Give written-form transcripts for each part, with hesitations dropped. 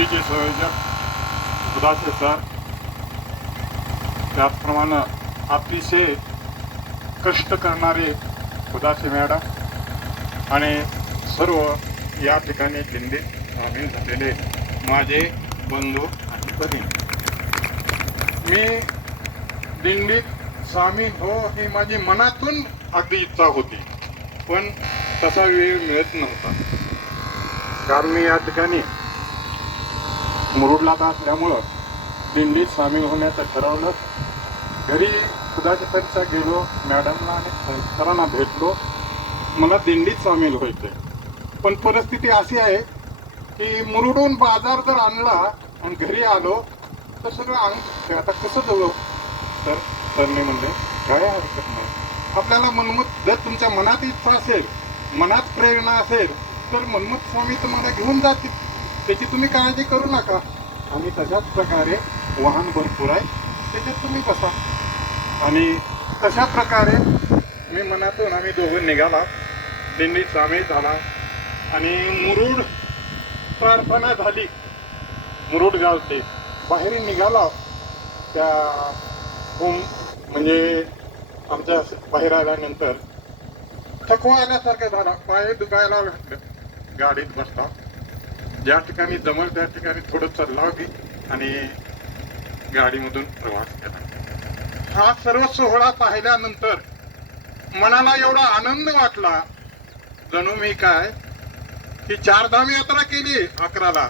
दिंडीचे संयोजक खुदाचे सर, त्याचप्रमाणे अतिशय कष्ट करणारे खुदाचे मॅडम आणि सर्व या ठिकाणी दिंडीत सामील झालेले माझे बंधू आणि भगिनी. मी दिंडीत सामील हो ही माझी मनातून अगदी इच्छा होती, पण तसा वेळ मिळत नव्हता. कारण मी या ठिकाणी मुरुडला असल्यामुळं दिंडीत सामील होण्याचं ठरवलं. घरी खुदाच्या परीक्षा गेलो, मॅडमला आणि सरांना भेटलो, मला दिंडीत सामील व्हायचे. पण परिस्थिती अशी आहे की मुरुडून बाजार जर आणला आणि घरी आलो तर सगळं आता कसं जाऊ. तर सरने म्हणले काय हरकत नाही, आपल्याला मनमत जर तुमच्या मनात इच्छा असेल, मनात प्रेरणा असेल तर मनमत स्वामी तुम्हाला घेऊन जातील, त्याची तुम्ही काळजी करू नका. आणि तशाच प्रकारे वाहन भरपूर आहे, त्याच्यात तुम्ही बसा. आणि तशा प्रकारे मी मनातून आम्ही दोघं निघाला, दिंडीत सामील झाला आणि मुरुड प्रार्थना झाली. मुरुड गावते बाहेर निघाला. त्या होम म्हणजे आमच्या बाहेर आल्यानंतर थकवा आल्यासारखं झाला, पाय दुखायला लागलं. गाडीत बसला, ज्या ठिकाणी जमल त्या ठिकाणी थोडं चालला की आणि गाडीमधून प्रवास केला. हा सर्व सोहळा पाहिल्यानंतर मनाला एवढा आनंद वाटला, जणू मी काय ही चारधाम यात्रा केली 11ला,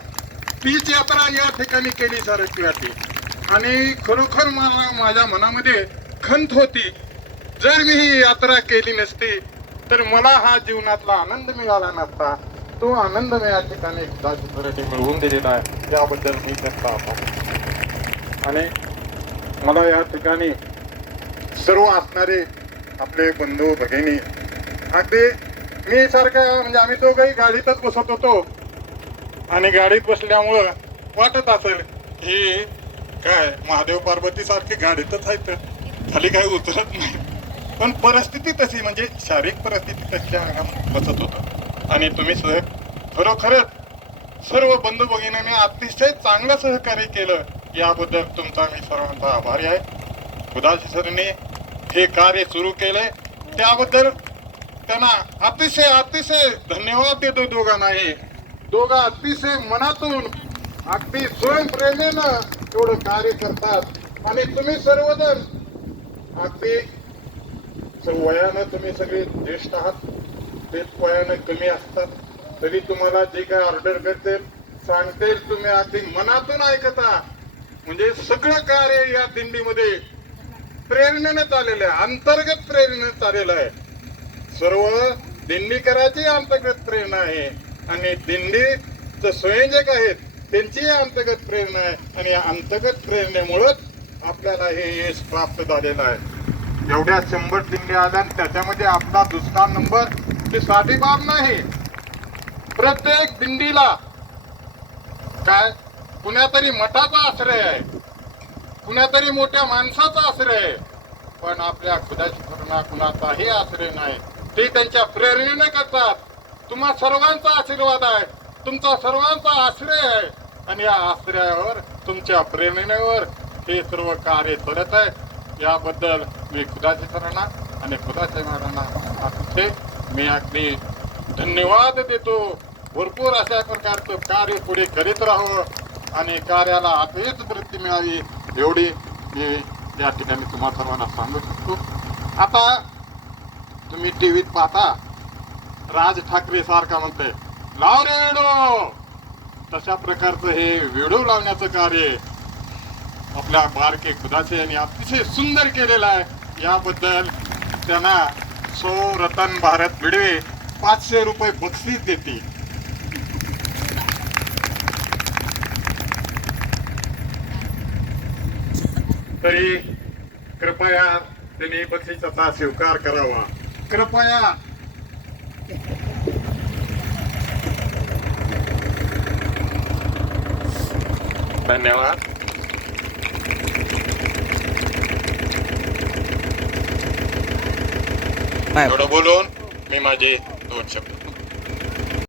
तीच यात्रा या ठिकाणी केली सारखी. आणि खरोखर मला माझ्या मनामध्ये खंत होती, जर मी ही यात्रा केली नसती तर मला हा जीवनातला आनंद मिळाला नसता. तो आनंद मी या ठिकाणी मिळवून दिलेला आहे, याबद्दल मी त्यांचा आभार. आणि मला या ठिकाणी सर्व असणारे आपले बंधू भगिनी, अगदी मी सारखं म्हणजे आम्ही दोघंही गाडीतच बसत होतो आणि गाडीत बसल्यामुळं वाटत असेल हे काय महादेव पार्वती सारखे गाडीतच आहेत, खाली काही उतरत नाही. पण परिस्थिती तशी म्हणजे शारीरिक परिस्थिती तशा बसत होतं. आणि तुम्ही खरोखरच सर्व बंधू भगिनींनी अतिशय चांगलं सहकार्य केलं, याबद्दल तुमचा मी सर्वांचा आभारी आहे. खुदाजी सरने हे कार्य सुरू केले त्याबद्दल त्यांना अतिशय धन्यवाद देतो दोघांनाही. दोघं अतिशय मनातून अगदी स्वयंप्रेरणेनं एवढं कार्य करतात. आणि तुम्ही सर्वजण अगदी वयानं तुम्ही सगळे ज्येष्ठ आहात, ते वयानं कमी असतात, तरी तुम्हाला जे काय ऑर्डर करते सांगतील तुम्ही अगदी मनातून ऐकता. म्हणजे सगळं कार्य या दिंडीमध्ये प्रेरणेने चाललेलं आहे, अंतर्गत प्रेरणेने चाललेलं आहे. सर्व दिंडीकराची अंतर्गत प्रेरणा आहे आणि दिंडीचे संयोजक आहेत त्यांची अंतर्गत प्रेरणा आहे. आणि या अंतर्गत प्रेरणेमुळेच आपल्याला हे यश प्राप्त झालेलं आहे. एवढ्या 100 दिंडी आल्या आणि त्याच्यामध्ये आपला दुसरा नंबर ही साधी बाब नाही. प्रत्येक दिंडीला काय कुणातरी मठाचा आश्रय आहे, कुणातरी मोठ्या माणसाचा आश्रय आहे, पण आपल्या खुदाची करुणा कुणाचाही आश्रय नाही. ते त्यांच्या प्रेरणेने करतात. तुम्हा सर्वांचा आशीर्वाद आहे, तुमचा सर्वांचा आश्रय आहे आणि या आश्रयावर तुमच्या प्रेरणेवर हे सर्व कार्य करत आहे. याबद्दल मी खुदाची करुणा आणि खुदाच्या महाराजांना अतिशय मी अगदी धन्यवाद देतो. भरपूर अशा प्रकारचं कार्य पुढे करीत राहावं आणि कार्याला अतिच वृत्ती मिळावी एवढी मी या ठिकाणी तुम्हा सर्वांना सांगू शकतो. आता तुम्ही टीव्हीत पाहता राज ठाकरे सारखा म्हणते लाव रे व्हिडिओ, तशा प्रकारचं हे व्हिडिओ लावण्याचं कार्य आपल्या बारके खुदाचे यांनी अतिशय सुंदर केलेलं आहे. याबद्दल त्यांना सौ रतन भारत भिडवे 500 रुपये बक्षीस देतील. तरी कृपया त्यांनी बक्षिसाचा स्वीकार करावा. कृपया धन्यवाद. एवढं बोलून मी माझे 2 शब्द